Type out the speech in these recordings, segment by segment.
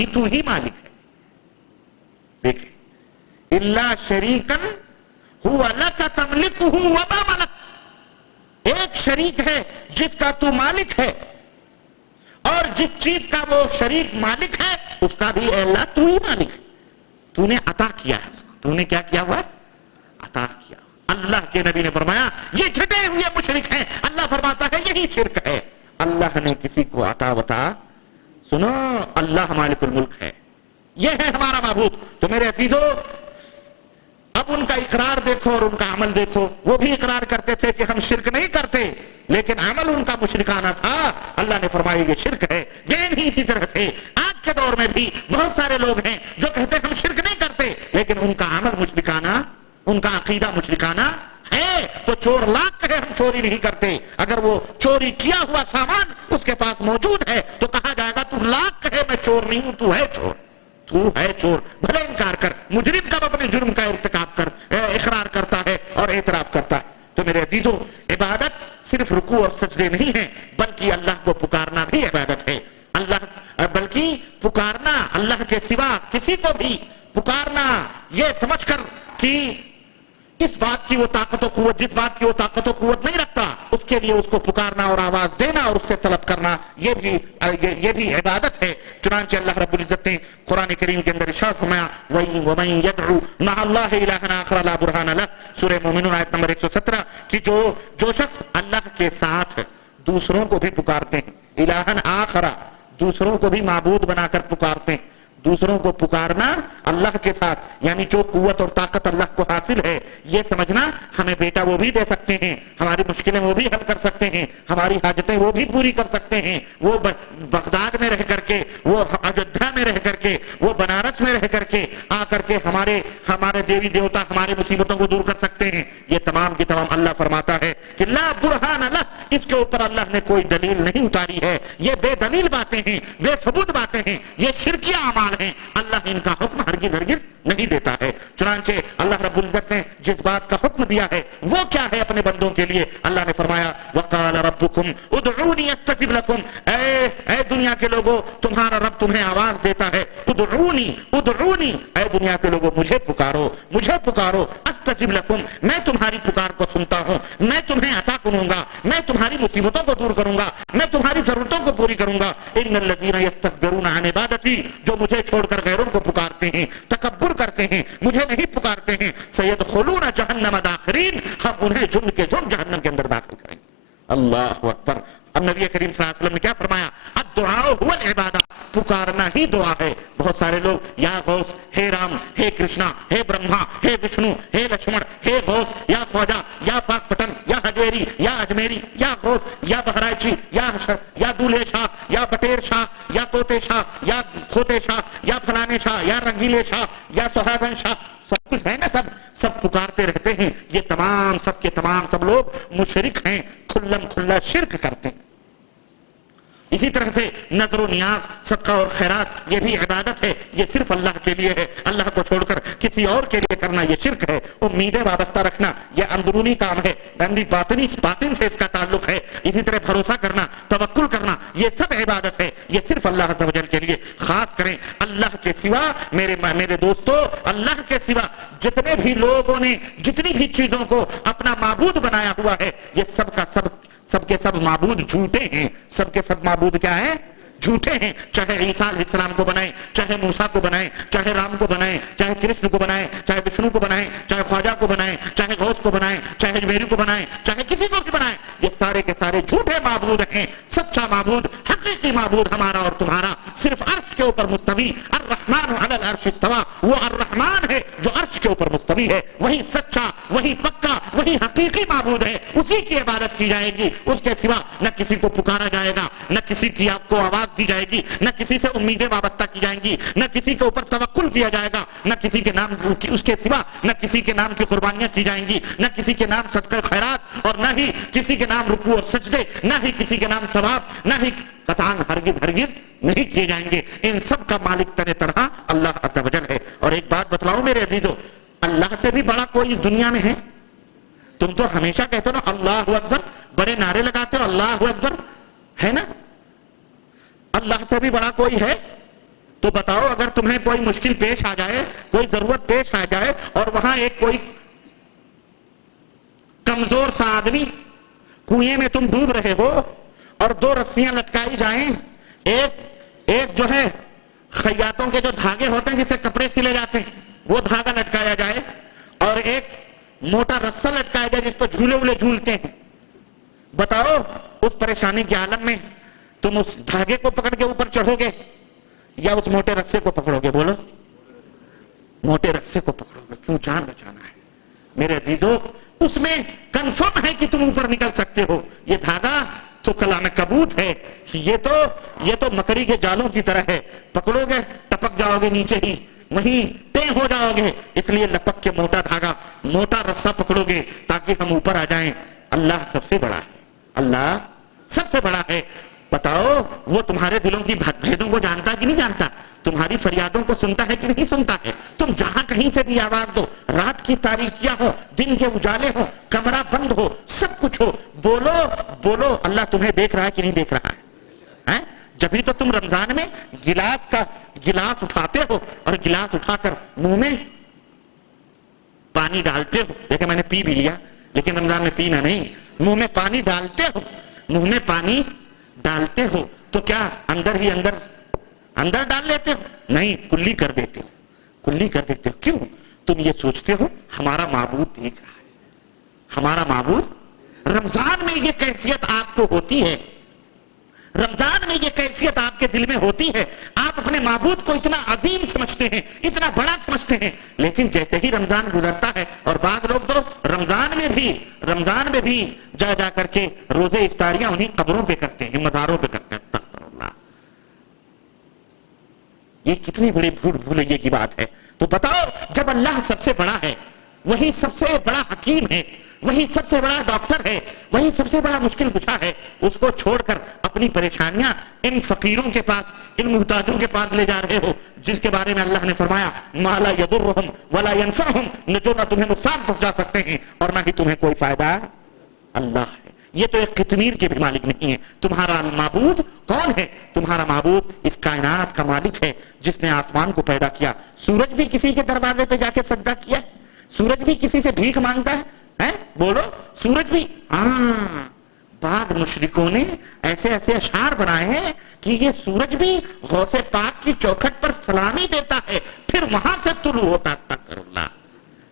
بھی تو ہی مالک ہے. دیکھیں, الا شریکن هو لک تملکہ وما ملک, ایک شریک ہے جس کا تو مالک ہے, اور جس چیز کا وہ شریک مالک ہے اس کا بھی اے اللہ تو ہی مالک ہے. تو نے عطا کیا ہے اس کو, تو نے کیا کیا ہوا ہے, عطا کیا. اللہ کے نبی نے فرمایا یہ چھٹے ہوئے مشرک ہیں, اللہ فرماتا ہے یہی شرک ہے. اللہ نے کسی کو عطا وطا, سنو اللہ مالک الملک ہے, یہ ہے ہمارا معبود. تو میرے عزیزو اب ان کا اقرار دیکھو اور ان کا عمل دیکھو. وہ بھی اقرار کرتے تھے کہ ہم شرک نہیں کرتے, لیکن عمل ان کا مشرکانہ تھا. اللہ نے فرمایا یہ شرک ہے. دین ہی اسی طرح سے آج کے دور میں بھی بہت سارے لوگ ہیں جو کہتے ہیں ہم شرک نہیں کرتے, لیکن ان کا عمل مشرکانہ, ان کا عقیدہ مشرکانہ ہے. تو چور لاکھ کہے ہم چوری نہیں کرتے, اگر وہ چوری کیا ہوا سامان اس کے پاس موجود ہے تو کہا جائے گا تو لاکھ کہے میں چور نہیں ہوں, تو ہے چور, تو ہے چور. بھلے انکار کر, مجرم کب اپنے جرم کا ارتکاب کر اقرار کرتا ہے اور اعتراف کرتا ہے. تو میرے عزیزو عبادت صرف رکوع اور سجدے نہیں ہے, بلکہ اللہ کو پکارنا بھی عبادت ہے. بلکہ پکارنا اللہ کے سوا کسی کو بھی پکارنا یہ سمجھ کر کہ اس بات کی وہ طاقت و قوت, جس بات کی وہ طاقت و قوت نہیں رکھتا, اس کے لیے اس کو پکارنا اور آواز دینا اور اس سے طلب کرنا, یہ بھی عبادت ہے. چنانچہ اللہ رب العزت نے قرآن کریم کے اندر ارشاد فرمایا وَمَن يَدْعُ مَعَ اللَّهِ إِلَٰهًا آخَرَ لَا بُرْهَانَ لَهُ, سورہ مومنون آیت نمبر 117, کہ جو شخص اللہ کے ساتھ دوسروں کو بھی پکارتے ہیں, الہن آخر, دوسروں کو بھی معبود بنا کر پکارتے ہیں. دوسروں کو پکارنا اللہ کے ساتھ, یعنی جو قوت اور طاقت اللہ کو حاصل ہے یہ سمجھنا ہمیں بیٹا وہ بھی دے سکتے ہیں, ہماری مشکلیں وہ بھی حل کر سکتے ہیں, ہماری حاجتیں وہ بھی پوری کر سکتے ہیں. وہ بغداد میں رہ کر کے, وہ اجودھیا میں رہ کر کے, وہ بنارس میں رہ کر کے آ کر کے ہمارے دیوی دیوتا ہمارے مصیبتوں کو دور کر سکتے ہیں. یہ تمام کی تمام اللہ فرماتا ہے کہ لا برہان لہ, اس کے اوپر اللہ نے کوئی دلیل نہیں اتاری ہے. یہ بے دلیل باتیں ہیں, بے ثبوت باتیں ہیں, یہ شرکیہ اعمال ہیں. اللہ ان کا حکم ہرگز نہیں دیتا ہے. چنانچہ اللہ رب العزت نے جس بات کا حکم دیا ہے وہ کیا ہے اپنے بندوں کے لیے, اللہ نے فرمایا وقال ربکم ادعونی استجب لکم, اے دنیا کے لوگوں تمہارا رب تمہیں آواز دیتا ہے, ادعونی ادعونی, اے دنیا کے لوگوں مجھے پکارو, مجھے پکارو, استجب لکم, میں تمہاری پکار کو سنتا ہوں, میں تمہیں عطا کروں گا, میں تمہاری مصیبتوں کو دور کروں گا, میں تمہاری ضرورتوں کو پوری کروں گا. ان الذین یستکبرون عن عبادتی, جو مجھے چھوڑ کر غیروں کو پکارتے ہیں, تکبر کرتے ہیں, مجھے نہیں پکارتے ہیں, سیدخلون جہنم داخرین, ہم انہیں جرم کے جرم جہنم کے اندر داخل کریں گے. اللہ اکبر. اب نبی کریم صلی اللہ علیہ وسلم نے کیا فرمایا, الدعاء هو العبادہ, پکارنا ہی دعا ہے. بہت سارے لوگ یا غوث, ہے رام, ہے کرشنا, ہے برہما, ہے وشنو, ہے لکشمن, ہے غوث, یا خواجہ, یا پاک پٹن, یا حجویری, یا اجمیری, یا غوث, یا بہرائچی, یا دولہے شاہ, یا بٹیر شاہ, یا طوطے شاہ, یا کھوتے شاہ, یا فلانے شاہ, یا رنگیلے شاہ, یا سہاگن شاہ, سب کچھ ہے نا, سب پکارتے رہتے ہیں. یہ تمام سب کے تمام سب لوگ مشرک ہیں, کھلم کھلا شرک کرتے ہیں. اسی طرح سے نظر و نیاز, صدقہ اور خیرات, یہ بھی عبادت ہے. یہ صرف اللہ کے لیے ہے, اللہ کو چھوڑ کر کسی اور کے لیے کرنا یہ شرک ہے. امیدیں وابستہ رکھنا یہ اندرونی کام ہے, باطن سے اس کا تعلق ہے. اسی طرح بھروسہ کرنا, توکل کرنا, یہ سب عبادت ہے. یہ صرف اللہ عز و جل کے لیے. خاص کریں اللہ کے سوا, میرے دوستو, اللہ کے سوا جتنے بھی لوگوں نے جتنی بھی چیزوں کو اپنا معبود بنایا ہوا ہے, یہ سب کے سب معبود جھوٹے ہیں. سب کے سب معبود کیا ہیں, جھوٹے ہیں. چاہے عیسیٰ علیہ السلام کو بنائیں, چاہے موسیٰ کو بنائیں, چاہے رام کو بنائیں, چاہے کرشن کو بنائیں, چاہے وشنو کو بنائیں, چاہے خواجہ کو بنائیں, چاہے غوث کو بنائیں, چاہے اجمیری کو بنائیں, چاہے کسی کو بھی بنائیں, یہ سارے کے سارے جھوٹے معبود ہیں. سچا معبود, حقیقی معبود ہمارا اور تمہارا صرف عرش کے اوپر مستوی, الرحمن علی العرش استوى, وہ الرحمن ہے جو عرش کے اوپر مستوی ہے. وہی سچا, وہی پکا, وہی حقیقی معبود ہے. اسی کی عبادت کی جائے گی. اس کے سوا نہ کسی کو پکارا جائے گا, نہ کسی کی آپ کو آواز دی جائے گی, نہ کسی سے امیدیں وابستہ کی جائیں گی, نہ کسی کے اوپر توکل کیا جائے گا, نہ کسی کے نام اس کے سوا نہ کسی کے نام کی قربانیاں کی جائیں گی, نہ کسی کے نام صدقہ خیرات, اور نہ ہی کسی کے نام رکوع اور سجدے, نہ ہی کسی کے نام طواف, نہ ہی قطعاً ہرگز نہیں کیے جائیں گے. ان سب کا مالک تن تنہا اللہ عز و جل ہے. اور ایک بات بتلاؤں میرے عزیزو, اللہ سے بھی بڑا کوئی اس دنیا میں ہے؟ تم تو ہمیشہ کہتے ہو نا اللہ اکبر, بڑے نعرے لگاتے ہو اللہ اکبر, ہے نا؟ اللہ سے بھی بڑا کوئی ہے؟ تو بتاؤ اگر تمہیں کوئی مشکل پیش آ جائے, کوئی ضرورت پیش آ جائے, اور وہاں ایک کوئی کمزور سا آدمی, کنویں میں تم ڈوب رہے ہو اور 2 رسیاں لٹکائی جائیں, ایک جو ہے خیاطوں کے جو دھاگے ہوتے ہیں جسے کپڑے سلے جاتے ہیں وہ دھاگا لٹکایا جائے, اور ایک موٹا رسہ لٹکایا جائے جس پر جھولے وولے جھولتے ہیں. بتاؤ اس پریشانی کے عالم میں تم اس دھاگے کو پکڑ کے اوپر چڑھو گے یا اس موٹے رسے کو پکڑو گے؟ بولو. موٹے رسے کو پکڑو گے, کیوں؟ جان بچانا ہے. میرے عزیزو, اس میں کنفرم ہے کہ تم اوپر نکل سکتے ہو. یہ دھاگا تو کلام کبوت ہے, یہ تو مکڑی کے جالوں کی طرح ہے, پکڑو گے ٹپک جاؤ گے نیچے ہی, وہیں ٹے ہو جاؤ گے. اس لیے لپک کے موٹا دھاگا, موٹا رسہ پکڑو گے تاکہ ہم اوپر آ جائیں. اللہ سب سے بڑا ہے, اللہ سب سے بڑا ہے. بتاؤ وہ تمہارے دلوں کی بھیدوں کو جانتا کہ نہیں جانتا؟ تمہاری فریادوں کو سنتا ہے کہ نہیں سنتا ہے؟ تم جہاں کہیں سے بھی آواز دو, رات کی تاریکیاں ہو, دن کے اجالے ہو, کمرہ بند ہو, سب کچھ ہو, بولو بولو, اللہ تمہیں دیکھ رہا ہے کہ نہیں دیکھ رہا ہے؟ جبھی تو تم رمضان میں گلاس اٹھاتے ہو اور گلاس اٹھا کر منہ میں پانی ڈالتے ہو. دیکھیں میں نے پی بھی لیا لیکن رمضان میں پینا نہیں. منہ میں پانی ڈالتے ہو, منہ میں پانی ڈالتے ہو تو کیا اندر ہی اندر ڈال لیتے ہو؟ نہیں, کلی کر دیتے ہو, کلی کر دیتے ہو. کیوں؟ تم یہ سوچتے ہو ہمارا معبود دیکھ رہا ہے, ہمارا معبود. رمضان میں یہ کیفیت آپ کو ہوتی ہے, رمضان میں یہ کیفیت آپ کے دل میں ہوتی ہے. آپ اپنے معبود کو اتنا عظیم سمجھتے ہیں, اتنا بڑا سمجھتے ہیں, لیکن جیسے ہی رمضان گزرتا ہے, اور بعض لوگ تو رمضان میں بھی جا کر کے روزے افطاریاں انہیں قبروں پہ کرتے ہیں, مزاروں پہ کرتے ہیں. استغفر اللہ, یہ کتنی بڑی بھولے کی بات ہے. تو بتاؤ, جب اللہ سب سے بڑا ہے, وہی سب سے بڑا حکیم ہے, وہی سب سے بڑا ڈاکٹر ہے, وہی سب سے بڑا مشکل کشا ہے, اس کو چھوڑ کر اپنی پریشانیاں ان فقیروں کے پاس, ان محتاجوں کے پاس لے جا رہے ہو, جس کے بارے میں اللہ نے فرمایا ما لا یضرہم ولا ینفعہم, جو نہ تمہیں نقصان پہنچا سکتے ہیں اور نہ ہی تمہیں کوئی فائدہ. اللہ ہے. یہ تو ایک قطمیر کے بھی مالک نہیں ہے. تمہارا معبود کون ہے؟ تمہارا معبود اس کائنات کا مالک ہے جس نے آسمان کو پیدا کیا. سورج بھی کسی کے دروازے پہ جا کے سجدہ کیا ہے, سورج بھی کسی سے بھیک مانگتا ہے. بولو, سورج بھی. ہاں, بعض مشرکوں نے ایسے اشعار بنائے ہیں کہ یہ سورج بھی غوث پاک کی چوکھٹ پر سلامی دیتا ہے پھر وہاں سے طلوع ہوتا. استغفر اللہ.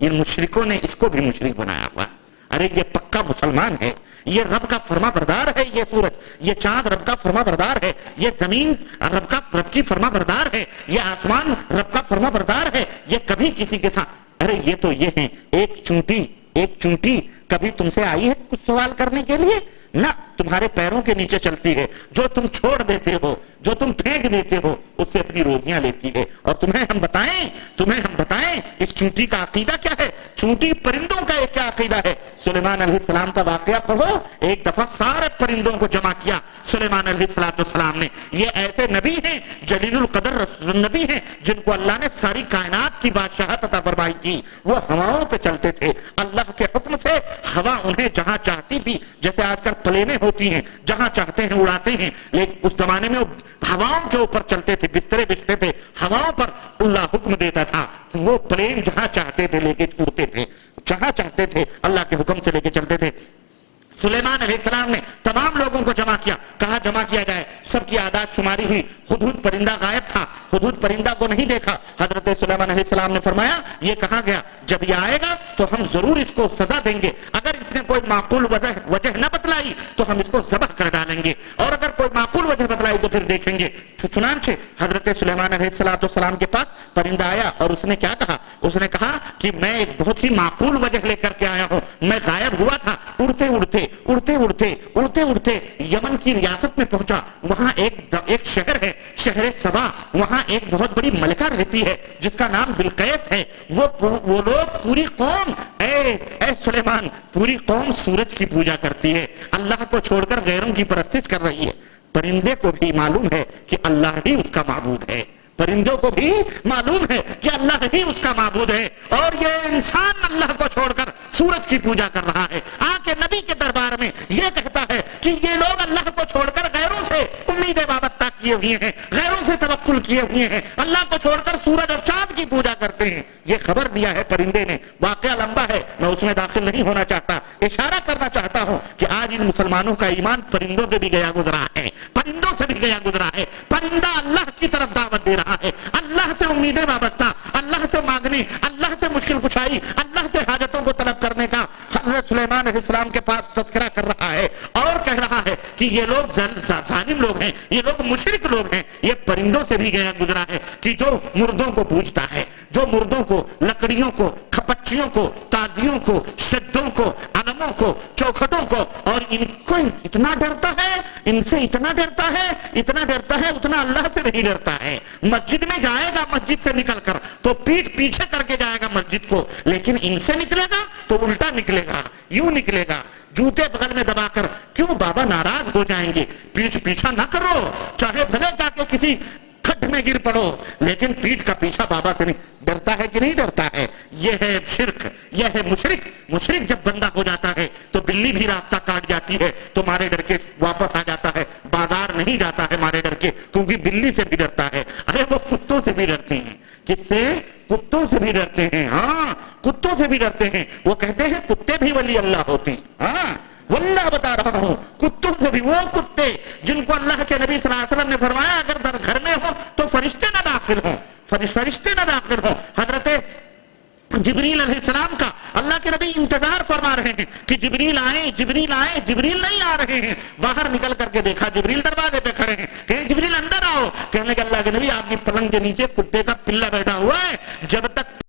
ان مشرکوں نے اس کو بھی مشرک بنایا ہوا. ارے یہ پکا مسلمان ہے, یہ رب کا فرما بردار ہے. یہ سورج, یہ چاند رب کا فرما بردار ہے, یہ زمین رب کی فرما بردار ہے, یہ آسمان رب کا فرما بردار ہے. یہ کبھی کسی کے ساتھ, ارے یہ تو یہ ہیں ایک چونٹی کبھی تم سے آئی ہے کچھ سوال کرنے کے لیے؟ نہ, تمہارے پیروں کے نیچے چلتی ہے. جو تم چھوڑ دیتے ہو, جو تم پھینک دیتے ہو, اس سے اپنی روزیاں لیتی ہے. اور تمہیں ہم بتائیں اس چونٹی کا عقیدہ کیا ہے, چونٹی پرندوں کا ایک کیا عقیدہ ہے. سلیمان علیہ السلام کا واقعہ پڑھو, ایک دفعہ سارے پرندوں کو جمع کیا سلیمان علیہ السلام نے. یہ ایسے نبی ہیں, جلیل القدر نبی ہیں, جن کو اللہ نے ساری کائنات کی بادشاہت عطا فرمائی تھی. وہ ہواؤں پہ چلتے تھے, اللہ کے حکم سے ہوا انہیں جہاں چاہتی تھی, جیسے آج کل پلینے ہوتی ہیں, جہاں چاہتے ہیں اڑاتے ہیں, لیکن اس زمانے میں ہواؤں کے اوپر چلتے تھے, بسترے بچھتے تھے, ہواؤں پر اللہ حکم دیتا تھا. وہ پلین جہاں چاہتے تھے لے کے اڑتے تھے, جہاں چاہتے تھے اللہ کے حکم سے لے کے چلتے تھے. سلیمان علیہ السلام نے تمام لوگوں کو جمع کیا, کہا جمع کیا جائے. سب کی اعداد شماری ہوئی. ہدہد پرندہ غائب تھا, ہدہد پرندہ کو نہیں دیکھا. حضرت سلیمان علیہ السلام نے فرمایا یہ کہاں گیا؟ جب یہ آئے گا تو ہم ضرور اس کو سزا دیں گے. اگر اس نے کوئی معقول وجہ نہ بتلائی تو ہم اس کو ذبح کر ڈالیں گے, اور اگر کوئی معقول وجہ بتلائی تو پھر دیکھیں گے. چنانچہ حضرت سلیمان علیہ السلام کے پاس پرندہ آیا اور اس نے کیا کہا؟ اس نے کہا کہ میں ایک بہت ہی معقول وجہ لے کر کے آیا ہوں. میں غائب ہوا تھا, اڑتے اڑتے یمن کی ریاست میں پہنچا. وہاں ایک شہر ہے, شہر سبا. وہاں ایک بہت بڑی ملکہ رہتی ہے جس کا نام بلقیس ہے. وہ لوگ پوری قوم, اے سلیمان, پوری قوم سورج کی پوجا کرتی ہے, اللہ کو چھوڑ کر غیروں کی پرستش کر رہی ہے. پرندے کو بھی معلوم ہے کہ اللہ ہی اس کا معبود ہے. پرندوں کو بھی معلوم ہے کہ اللہ ہی اس کا معبود ہے، اور یہ انسان اللہ کو چھوڑ کر سورج کی پوجا کر رہا ہے، آ کے نبی کے دربار میں یہ کہتا ہے کہ یہ لوگ اللہ کو چھوڑ کر غیروں سے امیدیں وابستہ کیے ہوئے ہیں، غیروں سے توکل کیے ہوئے ہیں، اللہ کو چھوڑ کر سورج اور چاند کی پوجا کرتے ہیں۔ یہ خبر دیا ہے پرندے نے، واقعہ لمبا ہے، میں اس میں داخل نہیں ہونا چاہتا، اشارہ کرنا چاہتا ہوں کہ آج ان مسلمانوں کا ایمان پرندوں سے بھی گیا گزرا ہے، پرندوں سے بھی گیا گزرا ہے۔ پرندہ اللہ کی طرف دعوت دے رہا ہے، اللہ سے امیدیں وابستہ، اللہ سے مانگنے، اللہ سے مشکل کشائی، اللہ سے حاجتوں کو طلب کرنے کا حضرت سلیمان علیہ السلام کے پاس تذکرہ کر رہا ہے، اور کہہ رہا ہے کہ یہ لوگ ظالم لوگ ہیں، یہ لوگ مشرک لوگ ہیں۔ یہ پرندوں سے بھی گیا گزرا ہے کہ جو مردوں کو پوجتا ہے، جو مردوں کو، لکڑیوں کو، کھپچیوں کو، تازیوں کو، شدوں کو، علموں کو، چوکھٹوں کو، اور ان کو اتنا ڈرتا ہے، ان سے اتنا ڈرتا ہے، اتنا ڈرتا ہے، اتنا اللہ سے نہیں ڈرتا ہے۔ مسجد میں جائے گا مسجد سے نکل کر تو پیٹھ پیچھے کر کے جائے گا مسجد کو، لیکن ان سے نکلے گا تو الٹا نکلے گا، یوں نکلے گا، جوتے بغل میں دبا کر۔ کیوں؟ بابا ناراض ہو جائیں گے، پیچھ پیچھا نہ کرو، چاہے بھلے جا کے کسی کھڈ میں گر پڑو، لیکن پیٹھ کا پیچھا بابا سے نہیں۔ ڈرتا ہے کہ نہیں ڈرتا ہے؟ یہ ہے شرک، یہ ہے مشرک۔ مشرک جب بندہ ہو جاتا ہے تو بلی بھی راستہ کاٹ جاتی ہے تو مارے ڈر کے واپس آ جاتا ہے، بازار نہیں جاتا ہے مارے ڈر کے، کیونکہ بلی سے بھی ڈرتا ہے۔ ارے وہ کتوں سے بھی ڈرتے ہیں۔ کس سے؟ کتوں سے بھی ڈرتے ہیں، ہاں کتوں سے بھی ڈرتے ہیں۔ وہ کہتے ہیں کتے بھی ولی اللہ ہوتے ہیں، ہاں واللہ بتا رہا ہوں، کتوں سے بھی، وہ کتے جن کو اللہ کے نبی صلی اللہ علیہ وسلم نے فرمایا اگر در گھر میں ہو تو فرشتے نہ داخل ہوں، فرشتے نہ داخل ہوں۔ حضرت جبریل علیہ السلام کا اللہ کے نبی انتظار فرما رہے ہیں کہ جبریل آئے، جبریل آئے، جبریل نہیں آ رہے ہیں۔ باہر نکل کر کے دیکھا جبریل دروازے پہ کھڑے ہیں، کہ جبریل اندر آؤ۔ کہنے کہ اللہ کے نبی آپ کی پلنگ کے نیچے کتے کا پلہ بیٹھا ہوا ہے، جب تک